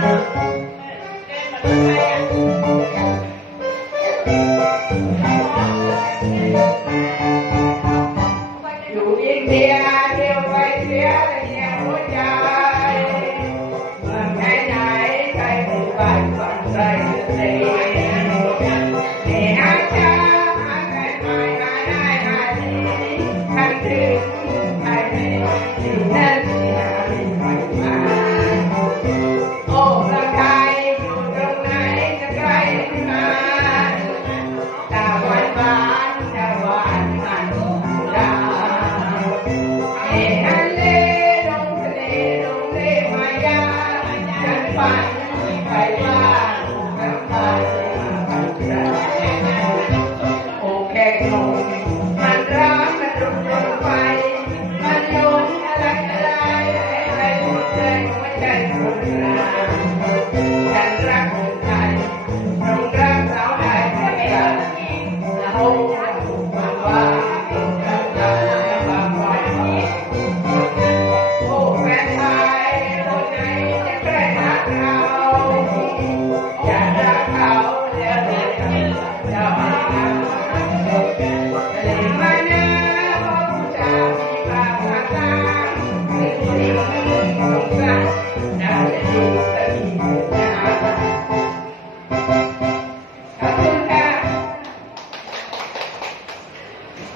อยู่อินเดียเที่ยวไปเที่ยวเที่ยวหัวใจเมืองไหนไหนใครผู้บ้านฝันใจเสียนี่อาจจะหาใครไม่หาได้หาดีใครถึงใครไม่อยู่นั่นสิหาไม่มาโอ้ประไทยอยู่ตรงไหนจะใกล้มาตาหวานหวานตาหวานมันดาเอ๋ฮันเลลงทะเลลงเลมายาฉันฝันไปว่าน้ำตาจะมาพันใจโอ้แขกหนุ่มมันรักมันรุนลงไปมันโยนอะไรอะไรให้หัวใจหัวใจคนรักฉันรักคนไทยต้องรักสาวไทยให้กันโอ้มาว่าต้องรักกันและมาปล่อยโอ้แฟนไทยคนไหนจะใกล้รักเราอยากรักเขาแล้วเดี๋ยวจะมาแต่มานะเพราะผู้ชายมีปากภาษาสิ่งที่สงสารน่าจะอยู่สักทีนะ